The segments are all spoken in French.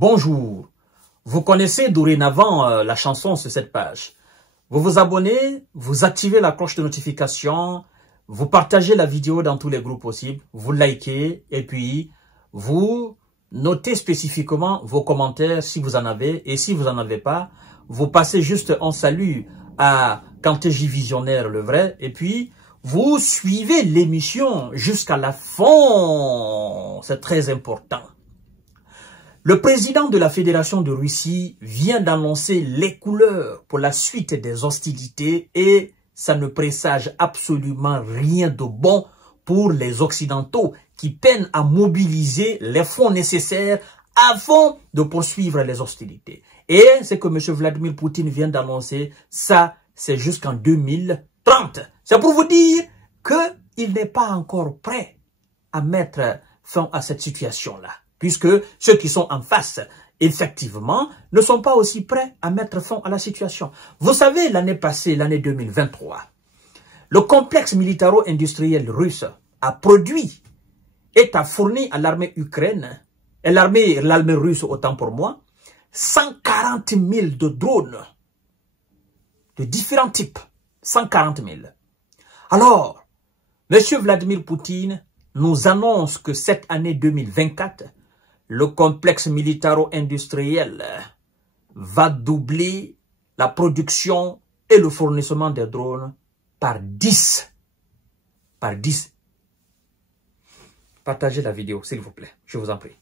Bonjour, vous connaissez dorénavant la chanson sur cette page. Vous vous abonnez, vous activez la cloche de notification, vous partagez la vidéo dans tous les groupes possibles, vous likez et puis vous notez spécifiquement vos commentaires si vous en avez et si vous n'en avez pas, vous passez juste un salut à Kanté J Visionnaire le vrai et puis vous suivez l'émission jusqu'à la fin, c'est très important. Le président de la Fédération de Russie vient d'annoncer les couleurs pour la suite des hostilités et ça ne présage absolument rien de bon pour les Occidentaux qui peinent à mobiliser les fonds nécessaires avant de poursuivre les hostilités. Et ce que M. Vladimir Poutine vient d'annoncer, ça c'est jusqu'en 2030. C'est pour vous dire qu'il n'est pas encore prêt à mettre fin à cette situation-là. Puisque ceux qui sont en face, effectivement, ne sont pas aussi prêts à mettre fin à la situation. Vous savez, l'année passée, l'année 2023, le complexe militaro-industriel russe a produit et a fourni à l'armée ukraine, et l'armée russe autant pour moi, 140 000 de drones de différents types. 140 000. Alors, M. Vladimir Poutine nous annonce que cette année 2024, le complexe militaro-industriel va doubler la production et le fournissement des drones par 10. Par 10. Partagez la vidéo, s'il vous plaît, je vous en prie.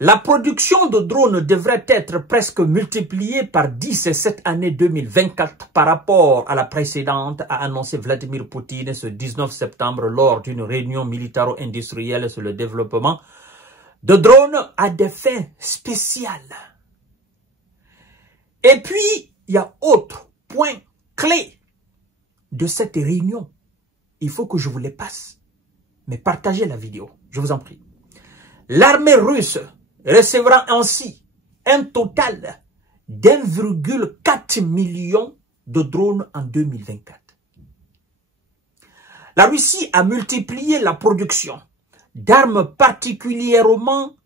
La production de drones devrait être presque multipliée par 10 cette année 2024 par rapport à la précédente, a annoncé Vladimir Poutine ce 19 septembre lors d'une réunion militaro-industrielle sur le développement de drones à des fins spéciales. Et puis, il y a autre point clé de cette réunion. Il faut que je vous les passe. Mais partagez la vidéo, je vous en prie. L'armée russe recevra ainsi un total d'1,4 million de drones en 2024. La Russie a multiplié la production d'armes particulièrement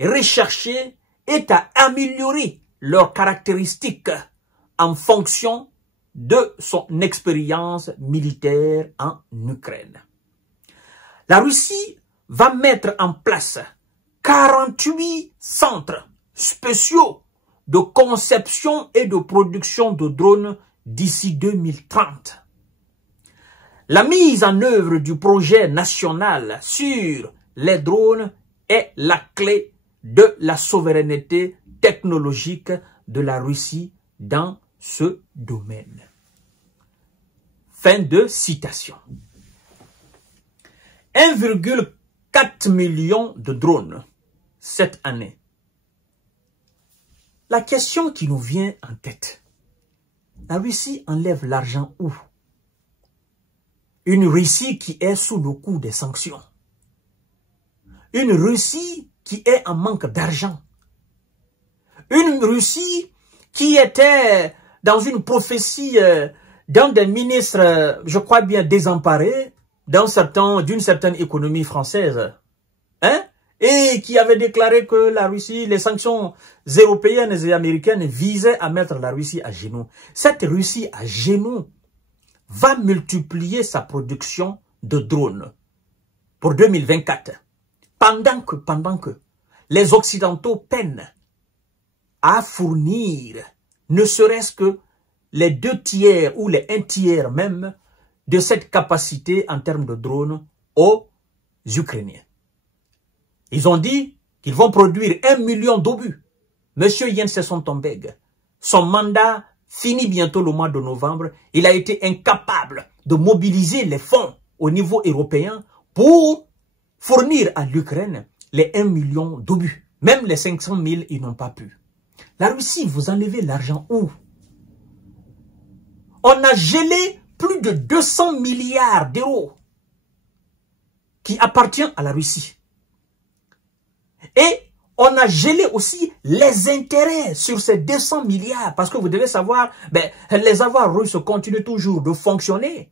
recherchées et à améliorer leurs caractéristiques en fonction de son expérience militaire en Ukraine. La Russie va mettre en place 48 centres spéciaux de conception et de production de drones d'ici 2030. La mise en œuvre du projet national sur les drones est la clé de la souveraineté technologique de la Russie dans ce domaine. Fin de citation. 1,4 million de drones cette année. La question qui nous vient en tête, la Russie enlève l'argent où? Une Russie qui est sous le coup des sanctions. Une Russie qui est en manque d'argent. Une Russie qui était dans une prophétie d'un des ministres, je crois bien désemparés, d'une certaine économie française. Hein? Et qui avait déclaré que la Russie, les sanctions européennes et américaines visaient à mettre la Russie à genoux. Cette Russie à genoux va multiplier sa production de drones pour 2024. Pendant que les Occidentaux peinent à fournir ne serait-ce que les 2 tiers ou les 1 tiers même de cette capacité en termes de drones aux Ukrainiens. Ils ont dit qu'ils vont produire 1 million d'obus. Monsieur Jens Stoltenberg, son mandat finit bientôt le mois de novembre. Il a été incapable de mobiliser les fonds au niveau européen pour fournir à l'Ukraine les 1 million d'obus. Même les 500 000, ils n'ont pas pu. La Russie, vous enlevez l'argent où? On a gelé plus de 200 milliards d'euros qui appartiennent à la Russie. Et on a gelé aussi les intérêts sur ces 200 milliards. Parce que vous devez savoir, les avoirs russes continuent toujours de fonctionner.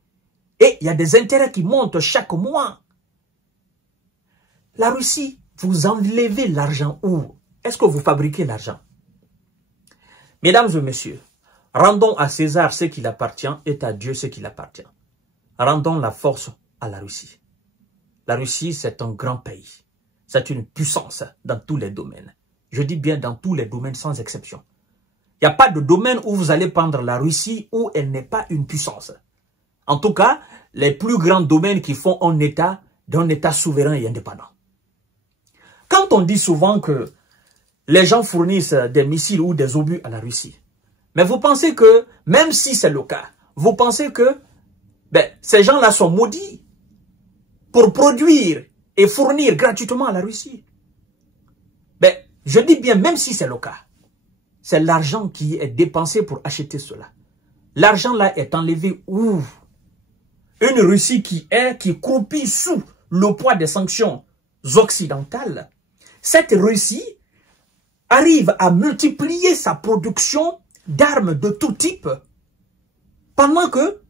Et il y a des intérêts qui montent chaque mois. La Russie, vous enlevez l'argent où? est-ce que vous fabriquez l'argent? Mesdames et messieurs, rendons à César ce qu'il appartient et à Dieu ce qu'il appartient. Rendons la force à la Russie. La Russie, c'est un grand pays. C'est une puissance dans tous les domaines. Je dis bien dans tous les domaines sans exception. Il n'y a pas de domaine où vous allez prendre la Russie où elle n'est pas une puissance. En tout cas, les plus grands domaines qui font un État d'un État souverain et indépendant. Quand on dit souvent que les gens fournissent des missiles ou des obus à la Russie, mais vous pensez que, même si c'est le cas, vous pensez que ces gens-là sont maudits pour produire et fournir gratuitement à la Russie? Je dis bien, même si c'est le cas, c'est l'argent qui est dépensé pour acheter cela. L'argent là est enlevé où? Une Russie qui croupit sous le poids des sanctions occidentales. Cette Russie arrive à multiplier sa production d'armes de tout type, pendant que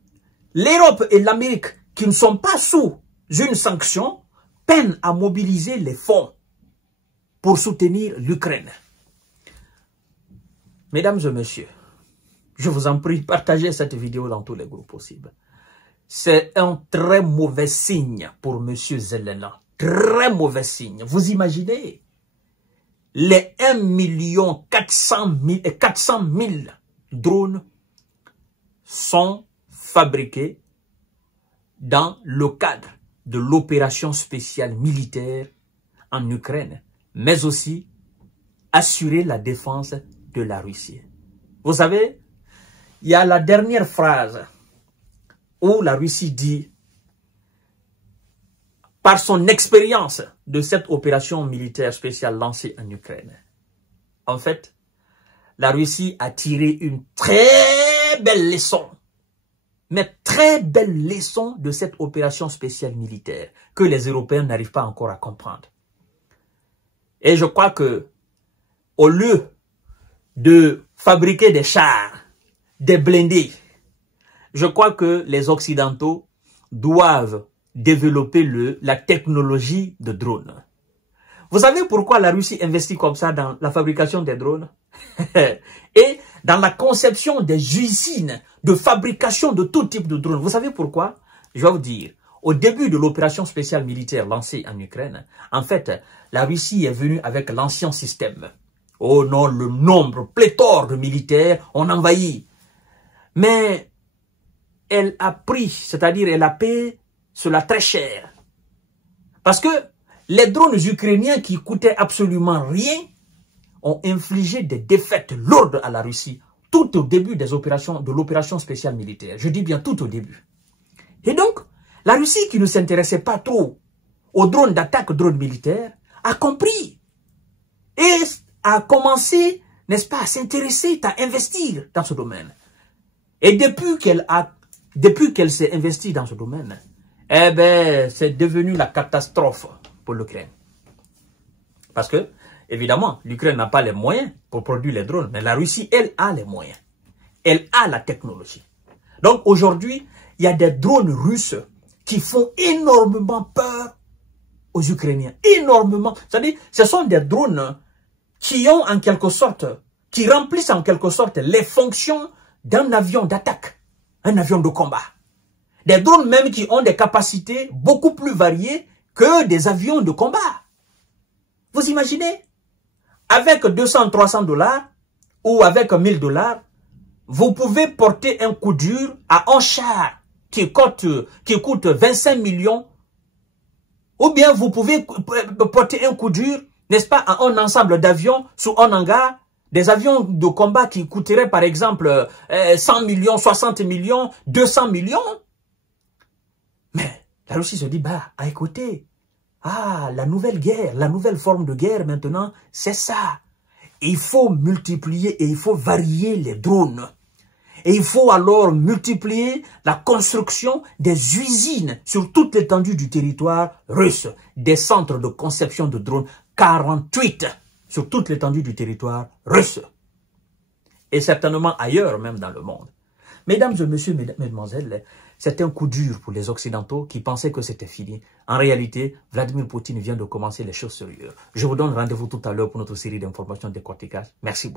l'Europe et l'Amérique, qui ne sont pas sous une sanction, peinent à mobiliser les fonds pour soutenir l'Ukraine. Mesdames et messieurs, je vous en prie, partagez cette vidéo dans tous les groupes possibles. C'est un très mauvais signe pour M. Zelensky. Très mauvais signe. Vous imaginez les 1 400 000 drones sont fabriqués dans le cadre de l'opération spéciale militaire en Ukraine, mais aussi assurer la défense de la Russie. Vous savez, il y a la dernière phrase où la Russie dit, par son expérience de cette opération militaire spéciale lancée en Ukraine, en fait, la Russie a tiré une très belle leçon, mais très belle leçon de cette opération spéciale militaire que les Européens n'arrivent pas encore à comprendre. Et je crois que, au lieu de fabriquer des chars, des blindés, je crois que les Occidentaux doivent développer la technologie de drones. Vous savez pourquoi la Russie investit comme ça dans la fabrication des drones et dans la conception des usines de fabrication de tout type de drones? Vous savez pourquoi? Je vais vous dire. Au début de l'opération spéciale militaire lancée en Ukraine, en fait, la Russie est venue avec l'ancien système. Oh non, le nombre pléthore de militaires, on envahit. Mais elle a pris, c'est-à-dire elle a payé cela très cher. Parce que les drones ukrainiens qui coûtaient absolument rien ont infligé des défaites lourdes à la Russie tout au début de l'opération spéciale militaire. Je dis bien tout au début. Et donc, la Russie qui ne s'intéressait pas trop aux drones d'attaque, drones militaires, a compris et a commencé, n'est-ce pas, à s'intéresser, à investir dans ce domaine. Et depuis qu'elle s'est investie dans ce domaine, eh ben, c'est devenu la catastrophe pour l'Ukraine. Parce que, évidemment, l'Ukraine n'a pas les moyens pour produire les drones, mais la Russie, elle, a les moyens. Elle a la technologie. Donc, aujourd'hui, il y a des drones russes qui font énormément peur aux Ukrainiens. Énormément. C'est-à-dire, ce sont des drones qui ont en quelque sorte, qui remplissent en quelque sorte les fonctions d'un avion d'attaque, un avion de combat. Des drones même qui ont des capacités beaucoup plus variées que des avions de combat. Vous imaginez? Avec 200-300 $ ou avec 1000 $, vous pouvez porter un coup dur à un char qui coûte 25 millions. Ou bien vous pouvez porter un coup dur, n'est-ce pas, à un ensemble d'avions sous un hangar. Des avions de combat qui coûteraient par exemple 100 millions, 60 millions, 200 millions. Mais la Russie se dit, bah, écoutez, la nouvelle guerre, la nouvelle forme de guerre maintenant, c'est ça. Il faut multiplier et il faut varier les drones. Et il faut alors multiplier la construction des usines sur toute l'étendue du territoire russe. Des centres de conception de drones, 48 sur toute l'étendue du territoire russe. Et certainement ailleurs même dans le monde. Mesdames et messieurs, mesdemoiselles, C'est un coup dur pour les Occidentaux qui pensaient que c'était fini. En réalité, Vladimir Poutine vient de commencer les choses sérieuses. Je vous donne rendez-vous tout à l'heure pour notre série d'informations de décortiquage. Merci beaucoup.